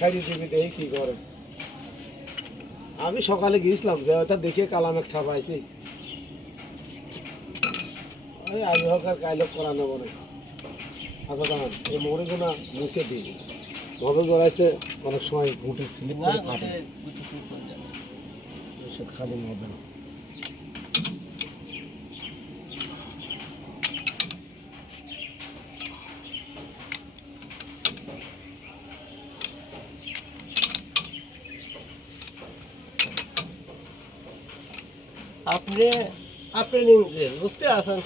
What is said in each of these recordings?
খাইটি TV দেখি কি করে। আমি সকালে গিয়েছিলাম যে ওটা দেখে কালাম এক ঠাপাইছি, ওই আজ হোক আর কাইলে করা নেবো না। আচ্ছা দাঁড়ান, এই মোড়েগুলো মুছে দিই। মোবাইল ধরাইছে অনেক সময় ঘুঁটে স্লিপ করে কাটে, খালি মোবাইল। আপনি আপনি নিজে বুঝতে আছেন,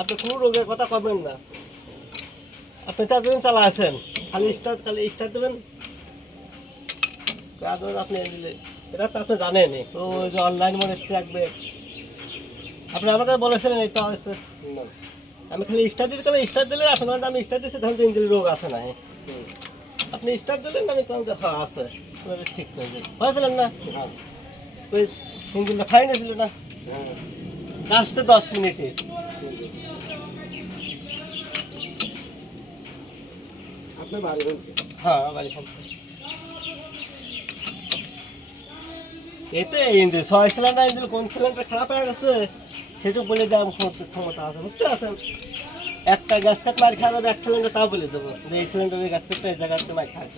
আপনি কোনো রোগের কথা করবেন না। আপনি তার জন্য চালা আছেন, খালি স্টার্ট দেবেন। আদর আপনি দিলে এটা তো আপনি জানেনই, তো ওই যে অনলাইন মনে থাকবে। আপনি আমাকে বলেছিলেন এই তো হচ্ছে আমি খালি স্টার্ট দিলে আপনার আমি স্টার্ট দিচ্ছি, তখন তো ইঞ্জিন রোগ আছে না। আপনি স্টার্ট দিলেন, আমি কম হ্যাঁ আছে, ঠিক হয়ে যায়। হয়েছিলেন না? হ্যাঁ ওই ইঞ্জিনটা খাই নিয়েছিল না হ্যাঁ, লাস্টে 10 মিনিটের। আপনার বাড়ি বলছে? হ্যাঁ বাড়ি খান এতে ইঞ্জিন 6 সিলিন্ডার ইঞ্জিন কোন সিলিন্ডার খারাপ হয়ে গেছে সেটা বলে দেওয়ার ক্ষমতা আছে, বুঝতে পারছেন? একটা গ্যাস কাট মার খাওয়া যাবে, এক সিলিন্ডার তাও বলে দেবো যে এই সিলিন্ডারের গ্যাস কাটটা এই জায়গাতে মার খাওয়া।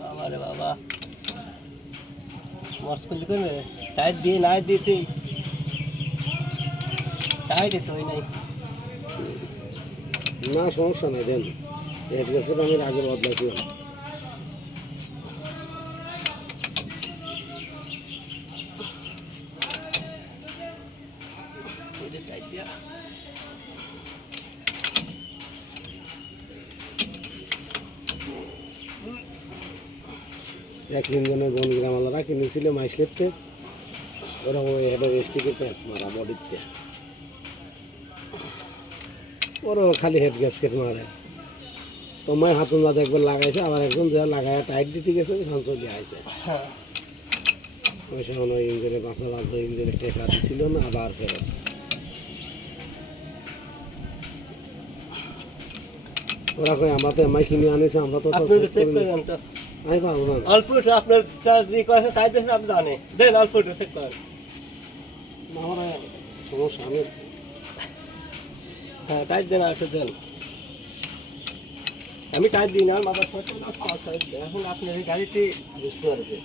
বাবা রে বাবা, মস্ত করলি করবে টাইট দিয়ে নাই দিতে, টাইট তো নাই। না সমস্যা নেই, দেন। হেড গ্যাসটা আমি আগে বদলাইছি। টাইট দিয়া এক ইঞ্জনের বনগ্রাম আলাদা কিনেছিল মাইসলেটতে, ওরকম ওই হেডের স্টিকে প্যাঁচ মারা বডিতে, ওরও খালি হেড গ্যাসকেট মারে। তোমায় হাতুন দাদা একবার লাগাইছে, আবার একজন যা লাগায় টাইট দিতে গেছে ওখান চলে আইছে। ওই সময় ওই ইঞ্জিনে বাঁচা বাঁচা ইঞ্জিনে টেকা দিছিল না, আবার ফেরত। ওরা কই আমরা তো এমআই কিনে আনিছে, আমরা তো আপনি তো চেক করেন তো আমি পাবো না। অল্প একটু আপনার চার্জি করেছে তাই দেন, আপনি জানেন দেন অল্প একটু চেক করেন। আমার সমস্যা, আমি হ্যাঁ টাইট দেন আর একটু দেন। আমি টাইট দিই না, মাথা এখন আপনার এই গাড়িতে বুঝতে পারছি।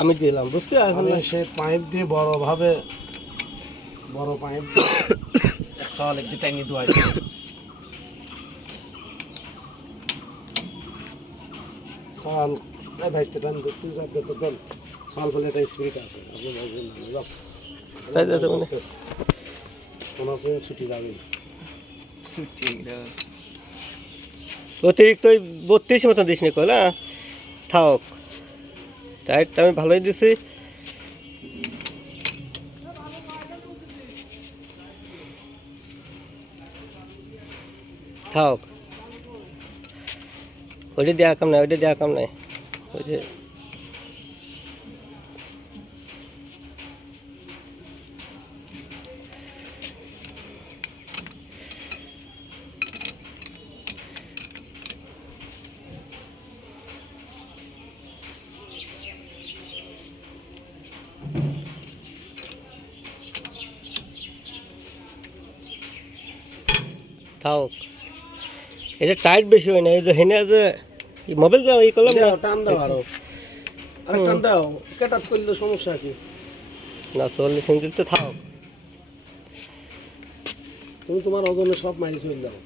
আমি দিলাম, বুঝতে পারছেন আমি না? সে পাইপ দিয়ে বড়ভাবে বড় পাইপ সল একটু টাইনি দোয়াই সল ভাইস্তে টান তুই সব দেখো দেন। সল বলে একটা স্পিরিট আছে, আপনি বলবেন না তাই যাতে মানে কোনো দিন ছুটি যাবেন। অতিরিক্ত ওই 32 মতো দিস নি কল, হ্যাঁ থাক। টাইট আমি ভালোই দিছি। থাক, ওইটা দেওয়া কাম নাই, ওইটা দেওয়া কাম নাই, ওই যে থাক। এটা টাইট বেশি হয় না, এই যে হেনে যে মোবাইল যাও এই করলাম না, টান দাও আরো, আরে টান দাও, কেটাত করলে সমস্যা কি? না 40 ইঞ্চি তো থাক। তুমি তোমার ওজনে সব মারি চলে যাও,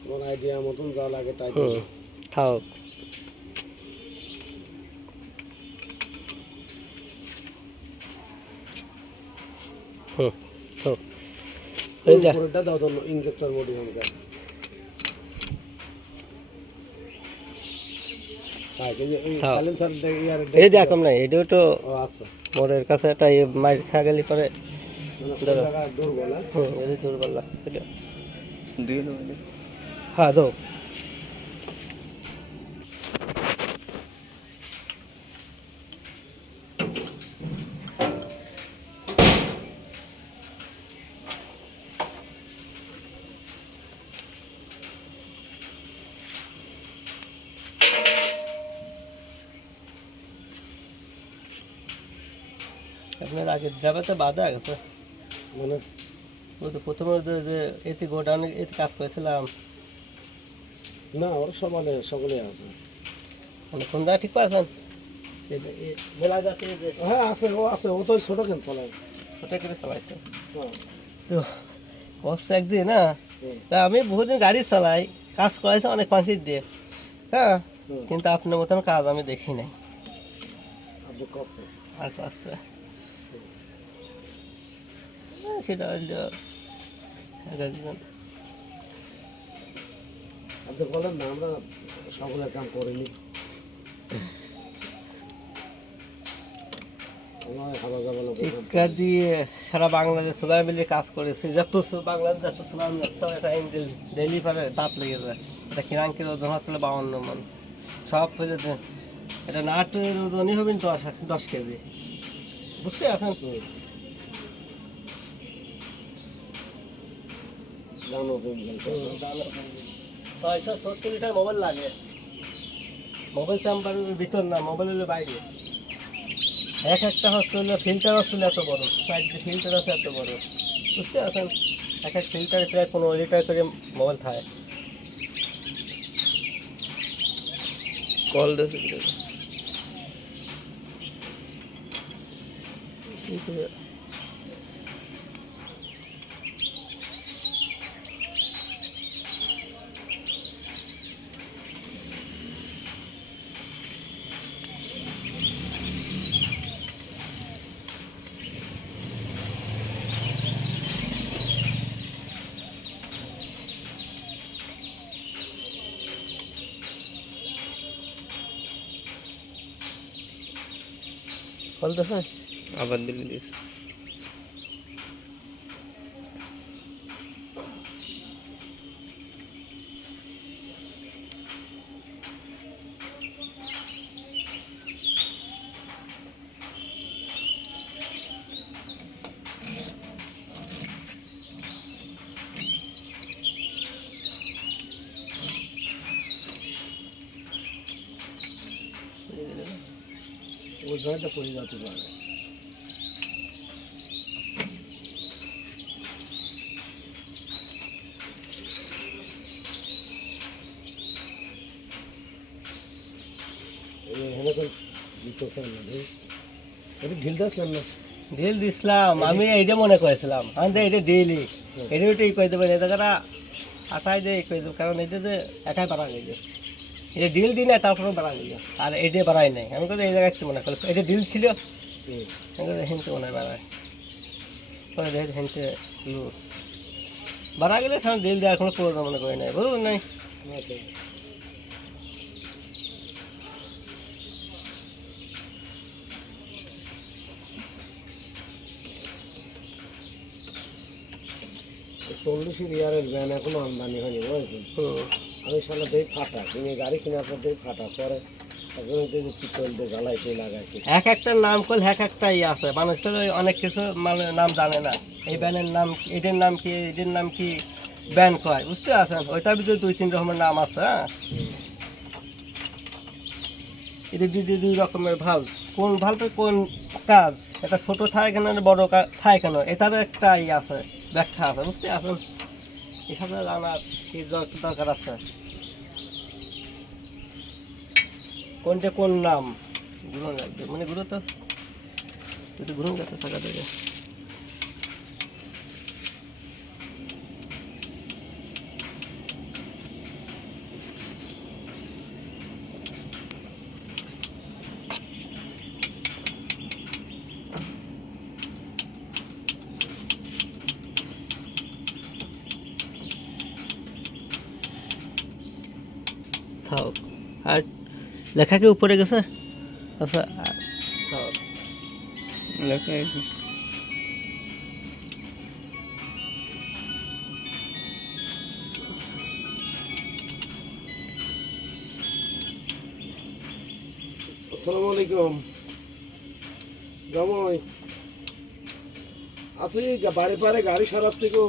তোমার আইডিয়া মতন যা লাগে তাই হুম থাক। হুম থাক। এই যা উপরেরটা দাও তো ইঞ্জেক্টর বডি আমাকে। এই দেখ কম নাই, এটাও তো আচ্ছা মোড়ের কাছে একটা মাইর খা গেলি পরে দুর্বল। দুর্বল হ্যাঁ দাও। আপনার আগের ড্রাইভারটা বাধা গেছে মানে ওই তো প্রথমে যে এতে গোডাউনে এতে কাজ করেছিলাম, না ওরা সকলে আছে। মানে কোন জায়গায় ঠিক পাচ্ছেন মেলা যাচ্ছে যে হ্যাঁ আছে ও তো ছোট কেন চালায়। ওটা করে চালাইতো। হ্যাঁ তো অবস্থা একদিন না, হুম, তা আমি বহুদিন গাড়ি চালাই, কাজ করাইছি অনেক মানুষের দিয়ে, হ্যাঁ, হুম। কিন্তু আপনার মতন কাজ আমি দেখি নাই। আপনি করছেন আর কাজটা সেটা হইল একজন আপনি বলেন না আমরা সকলের কাম করিনি। আমরা খাবার দাবার শিক্ষা দিয়ে সারা বাংলাদেশ সবাই মিলে কাজ করেছি, যত বাংলাদেশ যত ছিলাম একটা ইঞ্জিল ডেলি পারে দাঁত লেগে যায়। এটা কিরাঙ্কের ওজন হচ্ছিল 52 মন, সব ফেলে দেন। এটা নাটের ওজনই হবে 10 কেজি, বুঝতে আছেন? জানো 670 লিটার মোবাইল লাগে। মোবাইল চেম্বারের ভিতর না, মোবাইল হলো বাইরে। এক একটা হচ্ছে হলো ফিল্টার হচ্ছে এত বড়, সাইড ফিল্টার আছে এত বড়, বুঝতে পারছেন? এক এক ফিল্টারে প্রায় 15 লিটার করে মোবাইল থাকে। কল বলতেছে আবার দিল্লি দিস ওই জয়টা পড়ে যেতে পারে। এখানে তো দিতে পারেন না, এটা ঢিলতে আসলাম না। ঢিল দিছিলাম, আমি এইটা মনে করেছিলাম আমি তো এটা ডিলই এটা ওইটা ই করে দেবেন, এই জায়গাটা আটাই দিয়ে ই করে দেবো, কারণ এটা যে একাই বাড়া নিয়ে এটা ডিল দিই না, তারপরেও বাড়া নিয়ে আর এইটা বাড়াই নাই। আমি কথা এই জায়গায় কি মনে করি এটা ডিল ছিল, হেনতে মনে হয় বাড়ায়, পরে দেখে হেনতে লুজ বাড়া গেলে সামনে ডিল দেওয়ার কোনো প্রয়োজন মনে করি নাই, বুঝুন নাই? চল্লিশের ইয়ারের ভ্যান এখনো আমদানি হয়নি বুঝেছেন। আমি সালা দেখি ফাটা কিনে গাড়ি কেনার পর দেখি ফাটা পরে এখন পিতল দিয়ে জ্বালাইতে লাগাইছে। এক একটার নাম করলে এক একটা ইয়ে আছে, মানুষ তো অনেক কিছু মানে নাম জানে না, এই ব্যানের নাম এটার নাম কি এটার নাম কি ব্যান কয়, বুঝতে পারছেন? ওইটার ভিতরে 2-3 রকমের নাম আছে। হ্যাঁ, এদের দুই রকমের ভাল, কোন ভালটা কোন কাজ, এটা ছোট থাকে কেন বড় থাকে কেন, এটারও একটা ইয়ে আছে, ব্যাখ্যা আছে, বুঝতে পারছেন? এসব জানার কি দরকার আছে, কোনটা কোন নাম ঘুরন লাগবে, মানে ঘুরো তো একটু ঘুরুন যাচ্ছে থাকা থেকে। থাক, আর লেখা কি উপরে গেছে? আচ্ছা থাক। লেখা আছে আসসালামু আলাইকুম জামাই আছি বাড়ি পারে গাড়ি সারাচ্ছি গো